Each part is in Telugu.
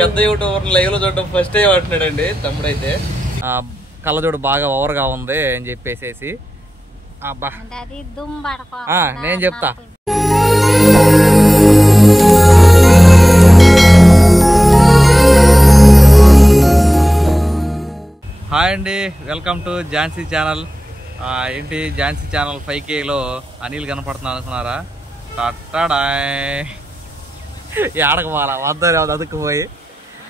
పెద్ద యూట్యూబర్ లైవ్ లో చూడటం ఫస్ట్ టైం అంటున్నాడండి తమ్ముడైతే. కళ్ళజోడు బాగా ఓవర్ గా ఉంది అని చెప్పేసేసి అబ్బా నేను చెప్తా. హాయ్ అండి, వెల్కమ్ టు ఝాన్సీ ఛానల్. ఏంటి ఝాన్సీ ఛానల్ 5Kలో అనిల్ కనపడుతున్నా అనుకున్నారా? ఆడకపోవాలా వద్ద అదుక్కుపోయి.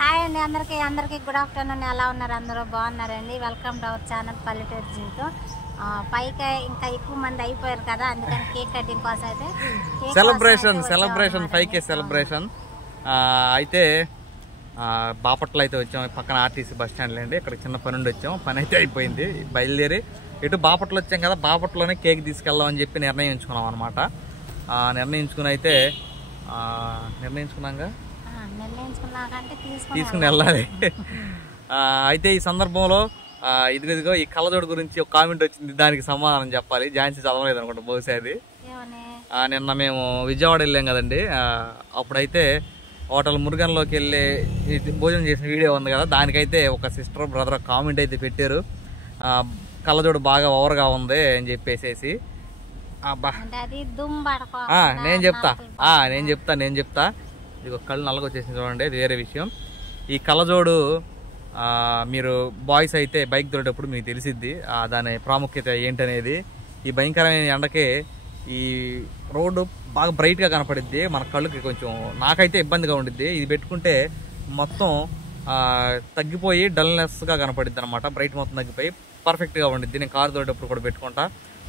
హాయ్ అండి అందరికీ గుడ్ ఆఫ్టర్నూన్. ఎలా ఉన్నారు? అందరూ బాగున్నారండి. వెల్కమ్ టు అవర్ ఛానల్ పల్లెటూరు జీవితం. 5K ఇంకా ఎక్కువ మంది అయిపోయారు కదా, అందుకని కేక్ కటింగ్ కోసం అయితే సెలబ్రేషన్ 5K సెలబ్రేషన్ అయితే బాపట్ల అయితే వచ్చాం. పక్కన ఆర్టీసీ బస్ స్టాండ్ అండి. ఇక్కడ చిన్న పని నుండి వచ్చాం. పని అయితే అయిపోయింది. బయలుదేరి ఇటు బాపట్ల వచ్చాం కదా, బాపట్లోనే కేక్ తీసుకెళ్దాం అని చెప్పి నిర్ణయించుకున్నాం అనమాట. నిర్ణయించుకున్నాక తీసుకుని వెళ్ళాలి. అయితే ఈ సందర్భంలో ఇదిగో ఈ కళ్ళజోడు గురించి ఒక కామెంట్ వచ్చింది, దానికి సమాధానం చెప్పాలి. ఝాన్సీ చదవలేదు అనుకుంటా బహుశా అది. నిన్న మేము విజయవాడ వెళ్ళాం కదండి, అప్పుడైతే హోటల్ మురుగన్లోకి వెళ్ళి భోజనం చేసిన వీడియో ఉంది కదా, దానికైతే ఒక సిస్టర్ బ్రదర్ కామెంట్ అయితే పెట్టారు, కళ్ళజోడు బాగా ఓవర్గా ఉంది అని చెప్పేసేసి. అబ్బా నేను చెప్తా. ఇది కళ్ళు నల్లగొచ్చేసింది చూడండి, అది వేరే విషయం. ఈ కళ్ళజోడు మీరు బాయ్స్ అయితే బైక్ దొరేటప్పుడు మీకు తెలిసిద్ది దాని ప్రాముఖ్యత ఏంటనేది. ఈ భయంకరమైన ఎండకి ఈ రోడ్డు బాగా బ్రైట్గా కనపడిద్ది, మన కళ్ళుకి కొంచెం నాకైతే ఇబ్బందిగా ఉండిద్ది. ఇది పెట్టుకుంటే మొత్తం తగ్గిపోయి డల్నెస్గా కనపడిద్ది అనమాట. బ్రైట్ మొత్తం తగ్గిపోయి పర్ఫెక్ట్గా ఉండిద్ది. నేను కారు దొరేటప్పుడు కూడా పెట్టుకుంటా,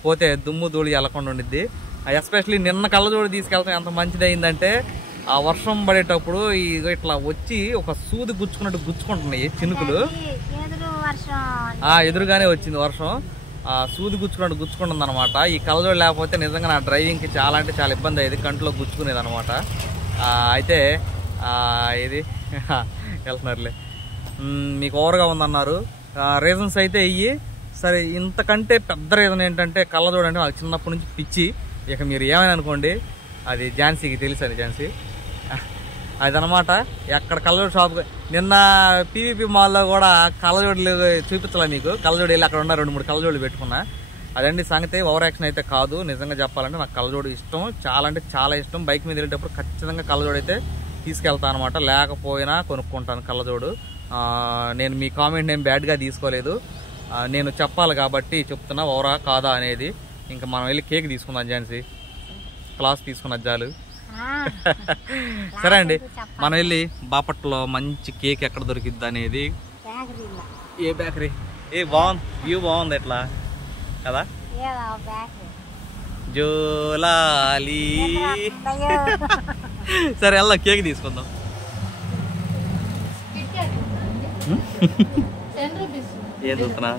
పోతే దుమ్ము ధూళి వెళ్ళకుండా ఉండిద్ది. ఎస్పెషల్లీ నిన్న కళ్ళజోడు తీసుకెళ్తాం ఎంత మంచిది అయిందంటే, ఆ వర్షం పడేటప్పుడు ఇట్లా వచ్చి ఒక సూది గుచ్చుకుంటున్నాయి చినుకులు. ఎదురుగానే వచ్చింది వర్షం, సూది గుచ్చుకుంటుంది అనమాట. ఈ కళ్ళజోడు లేకపోతే నిజంగా నా డ్రైవింగ్కి చాలా అంటే చాలా ఇబ్బంది అయ్యేది, కంట్లో గుచ్చుకునేది అనమాట. అయితే ఇది వెళ్తున్నారులే. మీకు ఓవర్గా ఉందన్నారు. రీజన్స్ అయితే ఇవి. సరే, ఇంతకంటే పెద్ద రీజన్ ఏంటంటే కళ్ళజోడు అంటే నాకు చిన్నప్పటి నుంచి పిచ్చి. ఇక మీరు ఏమైనా అనుకోండి, అది ఝాన్సీకి తెలుసు. అది ఝాన్సీ అదనమాట. ఎక్కడ కళ్ళజోడు షాప్, నిన్న పీవీపీ మాల్లో కూడా కళ్ళజోడులు చూపించాలి మీకు. కళ్ళజోడు వెళ్ళి అక్కడ ఉన్న 2-3 కళ్ళజోడులు పెట్టుకున్నా. అదండి సంగతి. ఓవర్ యాక్షన్ అయితే కాదు. నిజంగా చెప్పాలంటే నాకు కళ్ళజోడు ఇష్టం, చాలా అంటే చాలా ఇష్టం. బైక్ మీద వెళ్ళేటప్పుడు ఖచ్చితంగా కళ్ళజోడు అయితే తీసుకెళ్తాను అనమాట, లేకపోయినా కొనుక్కుంటాను కళ్ళజోడు. నేను మీ కామెంట్ ఏం బ్యాడ్గా తీసుకోలేదు, నేను చెప్పాలి కాబట్టి చెప్తున్నా, ఓవరా కాదా అనేది. ఇంకా మనం వెళ్ళి కేక్ తీసుకుందాం ఝాన్సీ, క్లాస్ తీసుకున్న చాలు. సరే అండి, మనం వెళ్ళి బాపట్లలో మంచి కేక్ ఎక్కడ దొరికిద్ది అనేది. ఏ బేకరీ? బాగుంది, వ్యూ బాగుంది ఎట్లా కదా, జోలాలి. సరే వెళ్దాం, కేక్ తీసుకుందాం. ఏం చూస్తున్నా?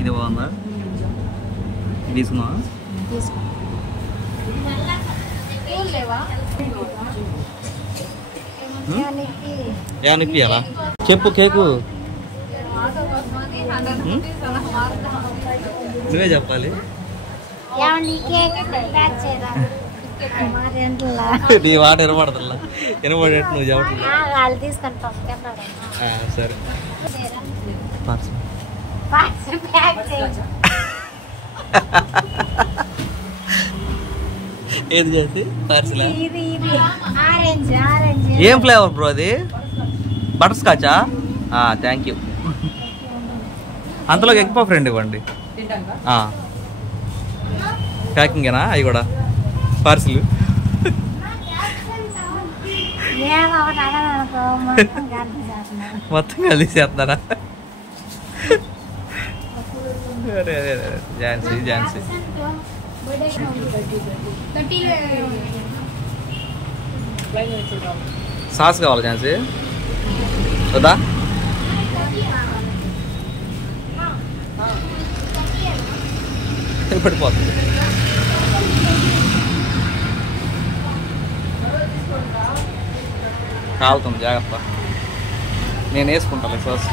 ఇది బాగుందా? తీసుకున్నా. ఏనిపియాలా చెప్పు. కేకు నువ్వే చెప్పాలి. నీ మాట వినపడతల్లా, వినపడేట్టు నువ్వు చెప్పట్లేదు. సరే ఏది చేసి పార్సిల్? ఏం ఫ్లేవర్ బ్రో అది? బటర్ స్కాచా? Thank you. అంతలో ఎగ్ పఫ్ ఫ్రెండ్ ఇవ్వండి. ప్యాకింగేనా అవి కూడా? పార్సిల్ మొత్తం కలిసేస్తున్నారా? ఝాన్సీ సాస్ కావాలి ఝాన్సీ, వద్దా? పడిపోతుంది. కాలుతుంది, జాగ్రత్త. నేను వేసుకుంటాను సాస్.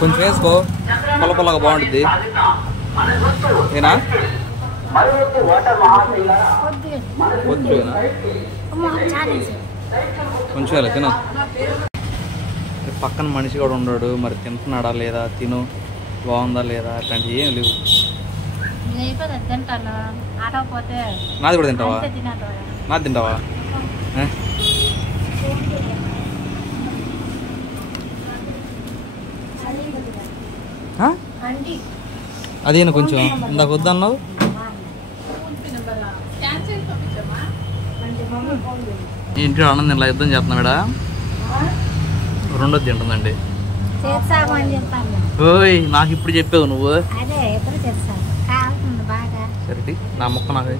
కొంచెం వేసుకో, పొల పొలగా బాగుంటుంది. ఏనా కొంచెం వెళ్ళి తిను. పక్కన మనిషి కూడా ఉన్నాడు, మరి తింటున్నాడా లేదా, తిను బాగుందా లేదా అట్లాంటివి ఏం లేవు. నాది కూడా తింటావా? నాది తింటావా? అదేనా కొంచెం ఇందాక వద్దన్నావు. ఇంట్లో ఆనందం ఇలా యుద్ధం చేస్తున్నాం ఇక్కడ. రెండోది తింటుందండి. ఓయ్ నాకు ఇప్పుడు చెప్పావు నువ్వు. సరే నా ముక్క నాకు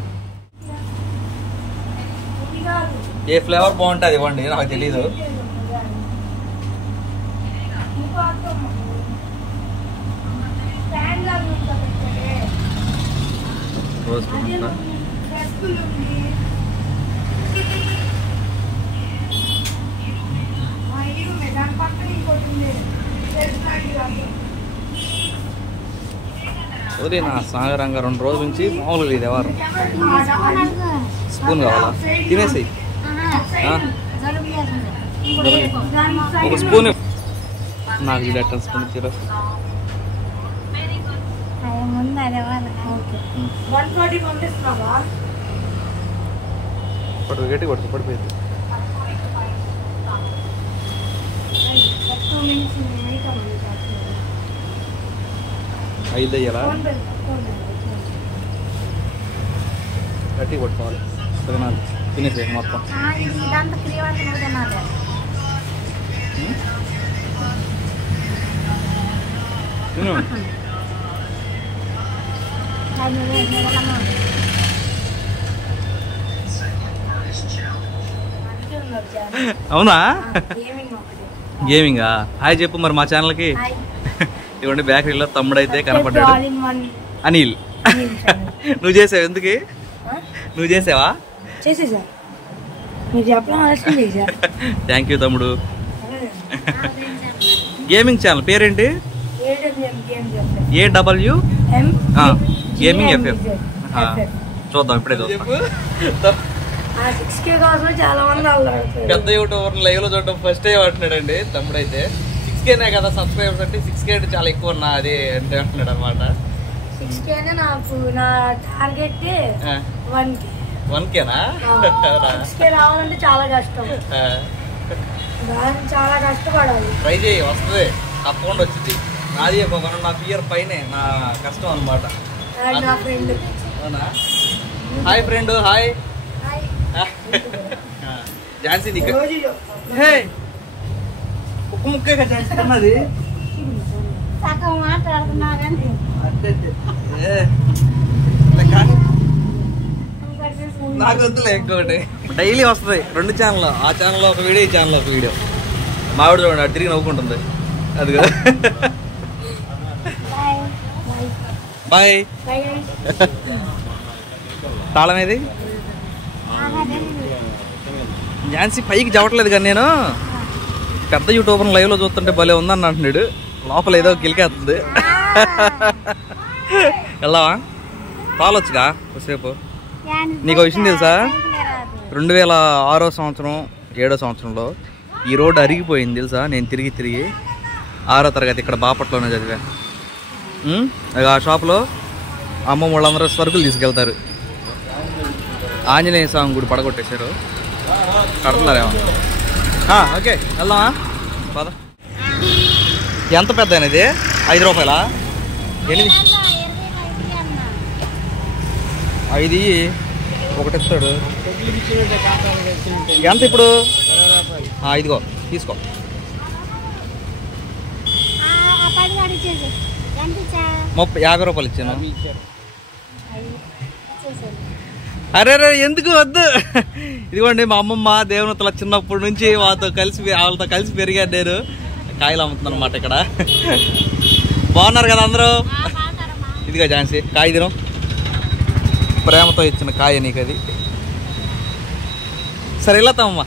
ఏ ఫ్లేవర్ బాగుంటుంది ఇవ్వండి, నాకు తెలీదు. రోజు వదిలే నా సాగరంగా 2 రోజుల నుంచి మామూలుగా ఇది ఎవరు స్పూన్ కావాలా? తినేసి ఒక స్పూన్ నాకు ఇది ఎట్లా స్పూన్ ఇచ్చారు. పట్టు గట్టి కొడుతు పడిపోయింది. ఐదు అయ్యాలా? గట్టి కొట్టుకోవాలి. తినాలి, తినేసి మొత్తం. అవునా? గేమింగా? హాయ్ చెప్పు మరి మా ఛానల్కి. ఇవ్వండి బేకరీలో తమ్ముడైతే కనపడ్డాడు, అనిల్. నువ్వు చేసావు? ఎందుకు నువ్వు చేసావా? థ్యాంక్ యూ తమ్ముడు. గేమింగ్ ఛానల్ పేరేంటి? AWM gaming FF. చూద్దాం ఇప్పుడే చూద్దాం. పెద్ద యూట్యూబర్ లైవ్ లో చూడటం ఫస్ట్ టైం అంటున్నాడండి తమ్ముడైతే. 6Kనే కదా సబ్స్క్రైబర్స్ అంటే, 6K అంటే చాలా ఎక్కువ ఉన్నా అది అంటే అంటున్నాడు అనమాట. 1Kనా? రావాలంటే చాలా కష్టం, చాలా కష్టపడాలి. ట్రై చేయి, వస్తుంది తప్పకుండా వచ్చింది. నాది ఒక 1.5 year పైనే నా కష్టం అనమాట. Hi friend. హాయ్ ఝాన్సీ. నీకు ఒక్క ముక్కే ఝాన్సీ అన్నది. నాకు వద్దులే ఇంకోటి. డైలీ వస్తుంది 2 ఛానల్, ఆ ఛానల్లో ఒక వీడియో, ఈ ఛానల్లో ఒక వీడియో. మావిడ చూడండి అటు తిరిగి నవ్వుకుంటుంది. అది కదా. బాయ్. తాళం ఏది? ఝాన్సీ పైకి చవట్లేదు కానీ నేను పెద్ద యూట్యూబర్ లైవ్ లో చూస్తుంటే భలే ఉందని అంటున్నాడు. లోపల ఏదో గిలికేస్తుంది. వెళ్దావా? తాళొచ్చుగా కొద్దిసేపు. నీకు విషయం తెలుసా? 2006వ సంవత్సరం 7వ సంవత్సరంలో ఈ రోడ్డు అరిగిపోయింది తెలుసా. నేను తిరిగి 6వ తరగతి ఇక్కడ బాపట్లోనే చదివా. ఆ షాప్లో అమ్మమ్మ వాళ్ళందరూ సరుకులు తీసుకెళ్తారు. ఆంజనేయ స్వామి గుడి పడగొట్టేశారు, కడుతున్నారేమో. ఓకే వెళ్దామా? పద. ఎంత పెద్ద ఇది? 5 రూపాయలా? 8? 5 ఒకటి ఇస్తాడు. ఎంత ఇప్పుడు? ఇదిగో తీసుకో. 50 రూపాయలు ఇచ్చాను. అరే ఎందుకు వద్దు. ఇదిగోండి మా అమ్మమ్మ దేవనతల చిన్నప్పటి నుంచి వాళ్ళతో కలిసి పెరిగాను నేను. కాయలు అమ్ముతున్నాను అన్నమాట ఇక్కడ. బాగున్నారు కదా అందరూ? ఇదిగో ఝాన్సీ కాయ తినం. ప్రేమతో ఇచ్చిన కాయ నీకు అది. సరే వెళ్తామమ్మా.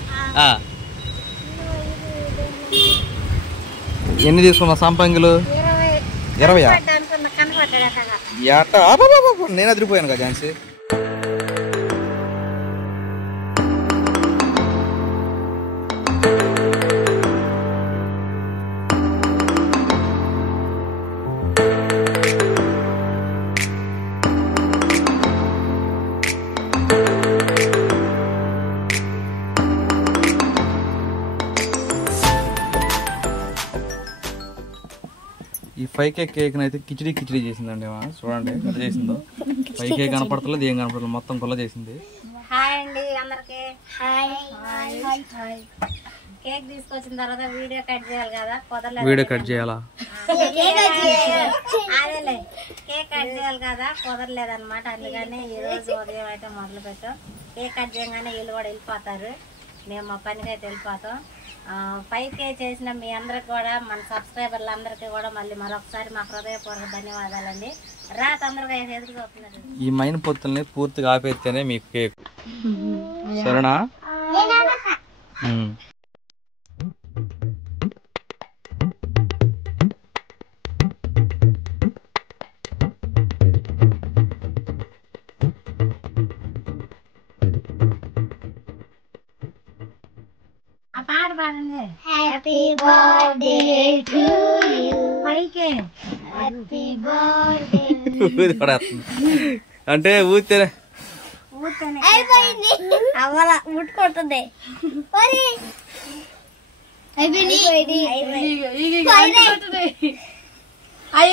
ఎన్ని తీసుకున్నావు సంపంగులు? 20 నేను అదిరిపోయాను కదా ఝాన్సీ. ఈ 5K కేక్ అయితే కిచిడి చేసిందండి. చూడండి ఎంత చేసిందో. 5K కనపడతలేదు, ఏం కనపడలేదు, మొత్తం కొల్ల చేసింది. హాయ్ అండి అందరికి. కేక్ తీసుకొచ్చిన తర్వాత వీడియో కట్ చేయాలి కదా, కుదరలేదు. వీడియో కట్ చేయాలా? అదేలే, కేక్ కట్ చేయాలి కదా, కుదరలేదు అనమాట. అందుకని ఈ రోజు ఉదయం అయితే మొదలు పెట్టాం. కేక్ కట్ చేయగానే వీళ్ళు కూడా వెళ్ళిపోతారు, మేము మా పనికి అయితే వెళ్ళిపోతాం. 5K చేసిన మీ అందరికి కూడా, మన సబ్స్క్రైబర్లు అందరికీ కూడా మళ్ళీ మరొకసారి మా హృదయపూర్వక ధన్యవాదాలండి. తొందరగా ఎదురు చూస్తున్నారు. ఈ మైన పొత్తుల్ని పూర్తిగా ఆపేస్తేనే మీకు కేక్, సరేనా? పాట పాడండి. Happy birthday to you. 5K happy birthday. అంటే ఊతేనే అయిపోయింది, అవ్వాల ముట్టుకుంటుంది.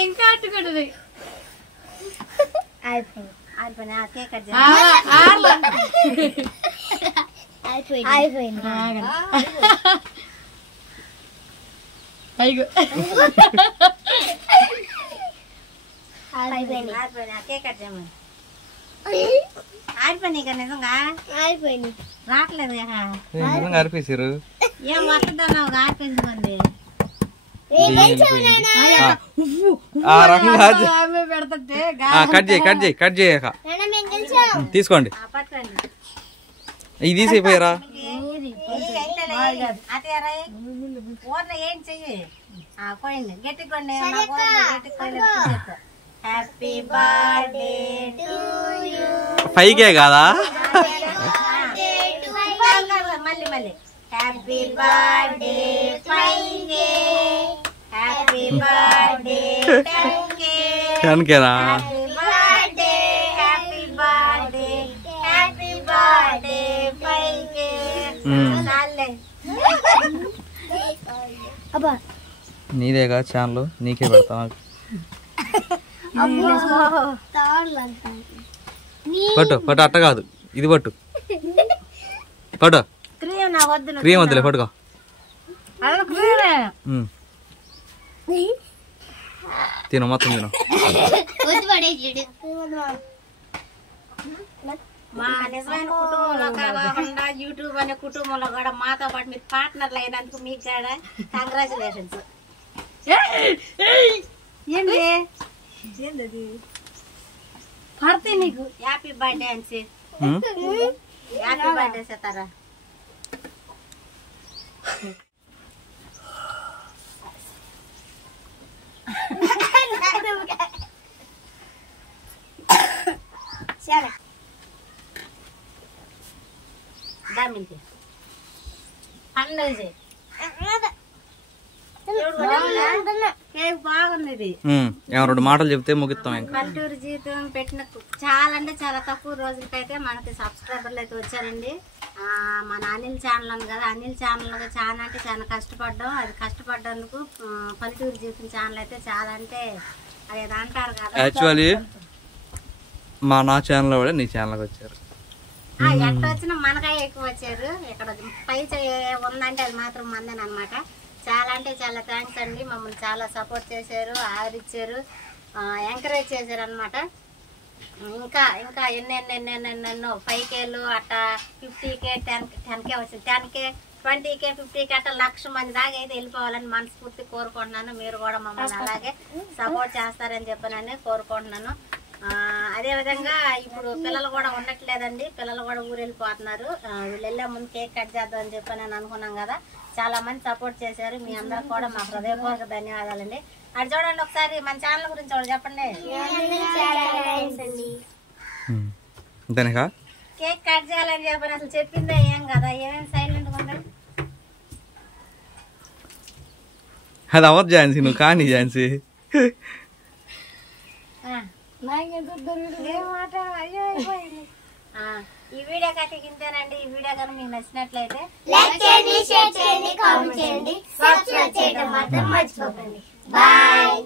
ఇంకా అట్టుకుంటుంది. అయిపోయింది. కేక్ కట్ అయిపోయింది. కేక్ కట్ చేయమని. ఆడిపోయినాయి కదా, నిజంగా అయిపోయింది. రావట్లేదు అరిపేసారు. ఏం వస్తుందన్నావు, ఆడిపోయింది. కట్ చేయక తీసుకోండి. ఇది తీసిపోయారా? ఏం చెయ్యి, పోయింది. గట్టికోండి. Happy birthday to you. 5K కాదా? మళ్ళీ happy birthday 5K. Happy birthday 10Kనా? Happy birthday, happy birthday, happy birthday 5K. చాలే. నీదేగా ఛానల్, నీకే పెడతా. పట్టు అట్ట కాదు, ఇది పట్టు. క్రీమ్ వద్దులే, పట్టుకో. తిను, మొత్తం తిను. మా నిజమైన కుటుంబంలో కాకుండా యూట్యూబ్ అనే కుటుంబంలో కూడా మాతో పాటు మీరు పార్ట్నర్లు అయినందుకు మీకు కూడా కంగ్రాచులేషన్స్. ఏంటి పడితే నీకు హ్యాపీ బర్త్డే అని. Happy birthday Satara. బాగుంది. ఇది 2 మాటలు చెప్తే ముగిస్తాం. ఇంకా పల్లెటూరు జీవితం పెట్టిన చాలా అంటే చాలా తక్కువ రోజులకైతే మనకి సబ్స్క్రైబర్లు అయితే వచ్చారండి. మన అనిల్ ఛానల్ ఉంది కదా, అనిల్ ఛానల్ చాలా అంటే చాలా కష్టపడ్డాం. అది కష్టపడ్డందుకు పల్లెటూరు జీవితం ఛానల్ అయితే చాలా అంటే అది అంటారు కదా. యాక్చువల్లీ నా ఛానల్ కూడా నీ ఛానల్కి వచ్చారు. ఎక్కడ వచ్చినా మనకాయ ఎక్కువ వచ్చారు. ఇక్కడ పై ఉందంటే అది మాత్రం మందేనమాట. చాలా అంటే చాలా థ్యాంక్స్ అండి. మమ్మల్ని చాలా సపోర్ట్ చేశారు, ఆదరించారు, ఎంకరేజ్ చేశారు అనమాట. ఇంకా ఇంకా ఎన్నెన్నో 5Kలు అట్టా 50K 10K వచ్చింది. 10K 20K 50K అట్లా 1,00,000 మంది దాకా అయితే వెళ్ళిపోవాలని మనస్ఫూర్తి కోరుకుంటున్నాను. మీరు కూడా మమ్మల్ని అలాగే సపోర్ట్ చేస్తారని చెప్పనని కోరుకుంటున్నాను. అదేవిధంగా ఇప్పుడు పిల్లలు కూడా ఉండట్లేదండి, పిల్లలు కూడా ఊరు వెళ్ళిపోతున్నారు. వీళ్ళు వెళ్ళే ముందు కేక్ కట్ చేద్దాం అని చెప్పి నేను అనుకున్నాం కదా. చాలా మంది సపోర్ట్ చేశారు, మీ అందరికి కూడా మా హృదయపూర్వక ధన్యవాదాలండి. అది చూడండి ఒకసారి మన ఛానల్ గురించి ఒకటి చెప్పండి. కేక్ కట్ చేయాలని చెప్పని అసలు చెప్పిందే ఏం కదా, ఏమేమి సైలెంట్ ఉందండి. అది అవర్ ఝాన్సీ, నువ్వు కానీ ఝాన్సీ. ఈ వీడియో కనుక ఇంతేనండి. ఈ వీడియో కనుక మీకు నచ్చినట్లయితే లైక్ చేయండి, షేర్ చేయండి, కామెంట్ చేయండి, సబ్స్క్రైబ్ చేయడం మాత్రం మర్చిపోకండి. బాయ్.